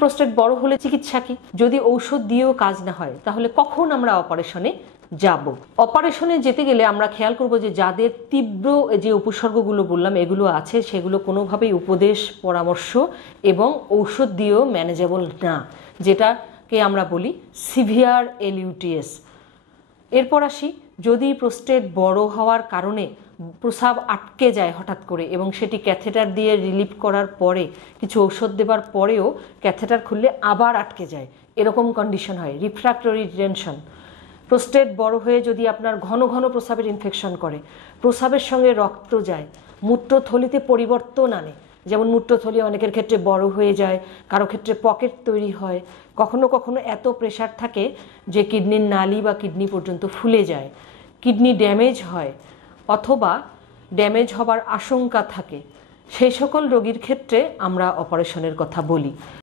Prostate বড় হলে চিকিৎসা কি? যদি ঔষধ দিয়েও কাজ না হয় তাহলে কখন আমরা অপারেশনে যাব? অপারেশনে যেতে গেলে আমরা খেয়াল করব যে যাদের তীব্র যে উপসর্গগুলো বললাম এগুলো আছে, সেগুলো কোনোভাবেই উপদেশ, পরামর্শ এবং ঔষধ দিয়েও ম্যানেজেবল না, যেটাকে আমরা বলি সিভিয়ার এলইউটিএস। এরপর আসি, যদি প্রোস্টেট বড় হওয়ার কারণে প্রস্রাব আটকে যায় হঠাৎ করে এবং সেটি ক্যাথেটার দিয়ে রিলিভ করার পরে, কিছু ঔষধ দেবার পরেও ক্যাথেটার খুললে আবার আটকে যায়, এরকম কন্ডিশন হয়, রিফ্র্যাক্টরি রিটেনশন। প্রোস্টেট বড় হয়ে যদি আপনার ঘন ঘন প্রস্রাবের ইনফেকশন করে, প্রস্রাবের সঙ্গে রক্ত যায়, মূত্রথলিতে পরিবর্তন আনে, যেমন মূত্রথলি অনেকের ক্ষেত্রে বড় হয়ে যায়, কারো ক্ষেত্রে পকেট তৈরি হয়, কখনো কখনো এত প্রেশার থাকে যে কিডনির নালি বা কিডনি পর্যন্ত ফুলে যায়, কিডনি ড্যামেজ হয় অথবা ড্যামেজ হবার আশঙ্কা থাকে, সেই সকল রোগীর ক্ষেত্রে আমরা অপারেশনের কথা বলি।